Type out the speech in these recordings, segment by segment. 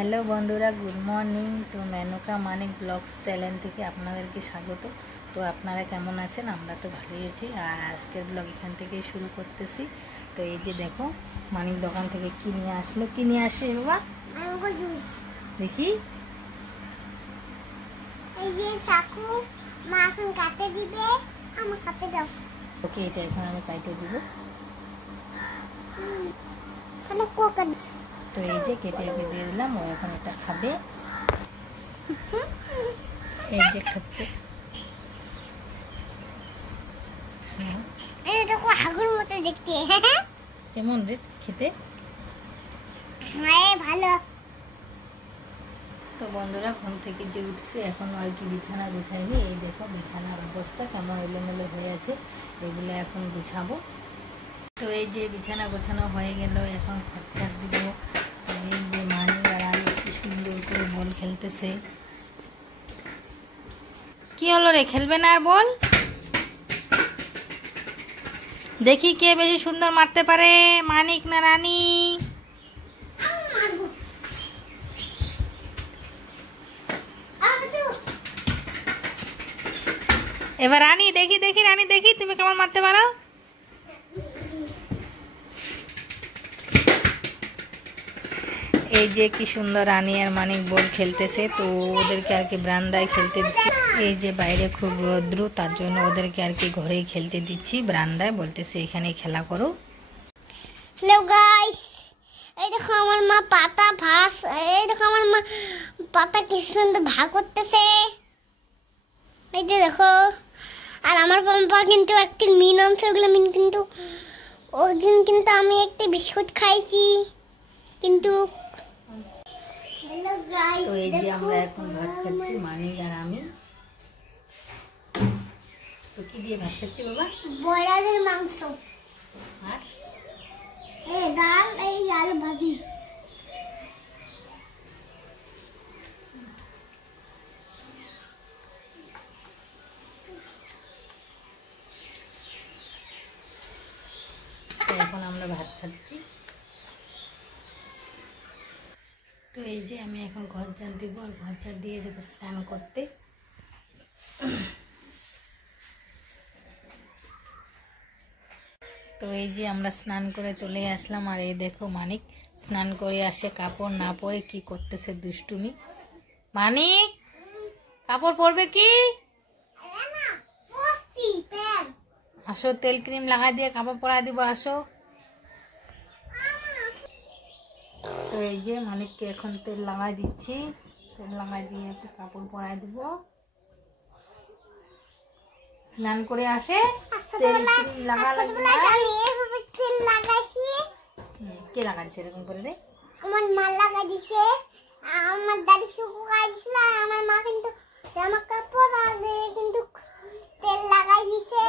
Hello বন্ধুরা, good morning. তো মেনকা মানিক blogs channel থেকে আপনাদেরকে স্বাগত। তো আপনারা কেমন আছেন? আমরা তো ভালোই আছি। আর আজকের ব্লগ এখান থেকেই শুরু করতেছি। তো এই যে দেখো, মানিক দোকান থেকে কি নিয়ে আসলো। কি নিয়ে আসিস বাবা? Mango juice. দেখি। এই যে চাকু, মা এখন কাটে দিবে, আমার কাটে দাও। ওকে, এটা এখন আমি কাটে দিব। তাহলে কোকা। তো এই যে কেটে দিয়ে দিলাম, ও এখন এটা খাবে। এই যে খাচ্ছে। এই দেখো আগুর মতো দেখতে। কেমন রে খেতে? হ্যাঁ ভালো। তো বন্ধুরা, ঘুম থেকে যে উঠছে এখনো আর কি বিছানা গুছাইনি। এই দেখো বিছানার অবস্থা কেমন এলোমেলো হয়ে আছে, এগুলো এখন গুছাবো। তো এই যে বিছানা গোছানো হয়ে গেল, এখন খরচার দিব। এই যে মানি আর আমি কি সুন্দর করে বল খেলতেছে। কি হলো রে, খেলবে না আর বল? দেখি কে বেশি সুন্দর মারতে পারে, মানিক না রানী? এবার রানী, দেখি দেখি রানী, দেখি তুমি কেমন মারতে পারো। এই যে কি সুন্দর রানী আর মানিক বল খেলতেছে। তো ওদেরকে আর কি বারান্দায় খেলতে দিচ্ছি। এই যে বাইরে খুব রৌদ্র, তার জন্য ওদেরকে আর কি ঘরেই খেলতে দিচ্ছি, বারান্দায়। বলতেছে এখানে খেলা করো। হ্যালো গাইস, এই দেখো আমার মা পাতা ভাস, এই দেখো আমার মা পাতা কি সুন্দর ভাগ করতেছে। এই যে দেখো, আর আমার পাপা কিন্তু একটি মিন আনছে, ওগুলো মিন কিন্তু ওই দিন কিন্তু আমি একটি বিস্কুট খাইছি কিন্তু। হ্যালো গাইস, তো এই যে আমরা এখন ভাত খাচ্ছি, মানিক আর আমি। তো কি দিয়ে ভাত খাচ্ছি বাবা? ব্রয়লারের মাংস আর এই ডাল, এই আলু ভাজি। তো এখন আমরা ভাত খাচ্ছি। তো এই যে আমি এখন ঘর ঝাড় দিব, আর ঘর ঝাড় দিয়ে যাবো স্নান করতে। তো এই যে আমরা স্নান করে চলে আসলাম। আর এই দেখো মানিক স্নান করে আসে, কাপড় না পরে কি করতেছে দুষ্টুমি। মানিক, কাপড় পরবে কি? আসো, তেল ক্রিম লাগাই দিয়ে কাপড় পরাই দিব, আসো। তো এই যে মানিককে এখন তেল লাগাই দিচ্ছি। তেল লাগাই দিয়ে একটু কাপড় পরাই দিব। স্নান করে আসে, তেল ক্রিম লাগা লাগবে। কে লাগাইছে এরকম করে রে? আমার মা লাগাই দিছে, আমার দাদি শুকাই দিছিল, আমার মা কিন্তু জামা কাপড় আগে কিন্তু তেল লাগাই দিছে।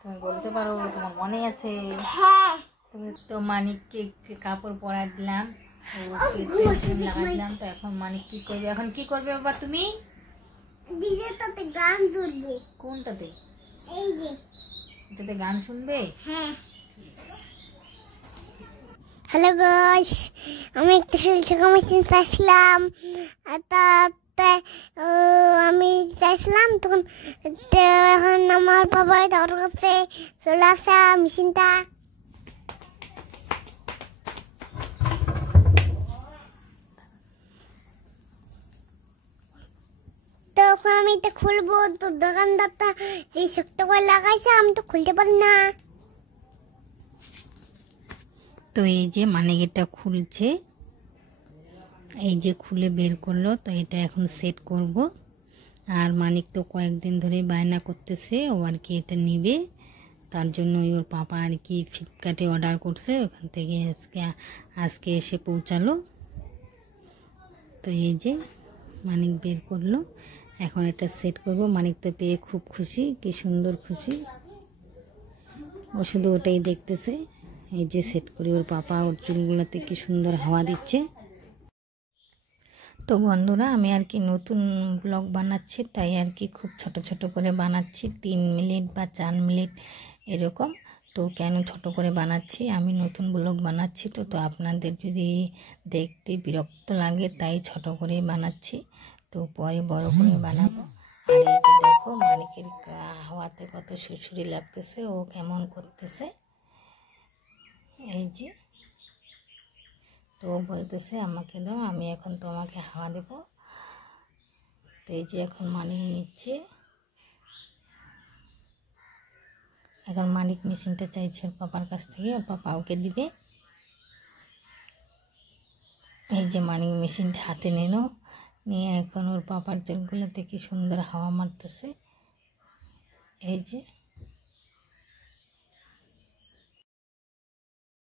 তুমি বলতে পারো, তোমার মনে আছে? হ্যাঁ। তুমি তো মানিককে কাপড় পরাই দিলাম, ওকে তেল ক্রিম লাগাই দিলাম। তো এখন মানিক কি করবে? এখন কি করবে বাবা তুমি? দিদি তাতে গান শুনবো। কোনটাতে? এই যে এটাতে গান শুনবে? হ্যাঁ। হ্যালো গাইস, আমি একটা শিলচকা মেশিন চাইছিলাম। আমি চাইছিলাম তখন, এখন আমার বাবা ওর কাছে চলে আসা মেশিনটা। তখন আমি এটা খুলবো, তো দোকানদারটা যে শক্ত করে লাগাইছে, আমি তো খুলতে পারি না। তো এই যে মানিক এটা খুলছে, এই যে খুলে বের করলো। তো এটা এখন সেট করব। আর মানিক তো কয়েকদিন ধরে বায়না করতেছে ও আর কি এটা নিবে, তার জন্য ওর পাপা আর কি ফ্লিপকার্টে অর্ডার করছে, ওখান থেকে আজকে এসে পৌঁছালো। তো এই যে মানিক বের করলো, এখন এটা সেট করব। মানিক তো পেয়ে খুব খুশি, কি সুন্দর খুশি। ও শুধু ওটাই দেখতেছে। এই যে সেট করে ওর পাপা ওর চুলগুলোতে কি সুন্দর হাওয়া দিচ্ছে। তো বন্ধুরা, আমি আর কি নতুন ব্লগ বানাচ্ছি, তাই আর কি খুব ছোট ছোট করে বানাচ্ছি, 3 মিনিট বা 4 মিনিট এরকম। তো কেন ছোট করে বানাচ্ছি, আমি নতুন ব্লগ বানাচ্ছি, তো আপনাদের যদি দেখতে বিরক্ত লাগে তাই ছোট করে বানাচ্ছি। তো পরে বড় করে বানাবো। আর এই যে দেখো মানিকের হাওয়াতে কত সুরসুরি লাগতেছে, ও কেমন করতেছে। এই যে তো বলতেছে আমাকে দাও, আমি এখন তোমাকে হাওয়া দেব। তো এই যে এখন মানিক নিচ্ছে, এখন মানিক মেশিনটা চাইছে ওর পাপার কাছ থেকে, ওর পাপা ওকে দিবে। এই যে মানিক মেশিনটা হাতে নিয়ে এখন ওর পাপার চুলগুলোতে কি সুন্দর হাওয়া মারতেছে। এই যে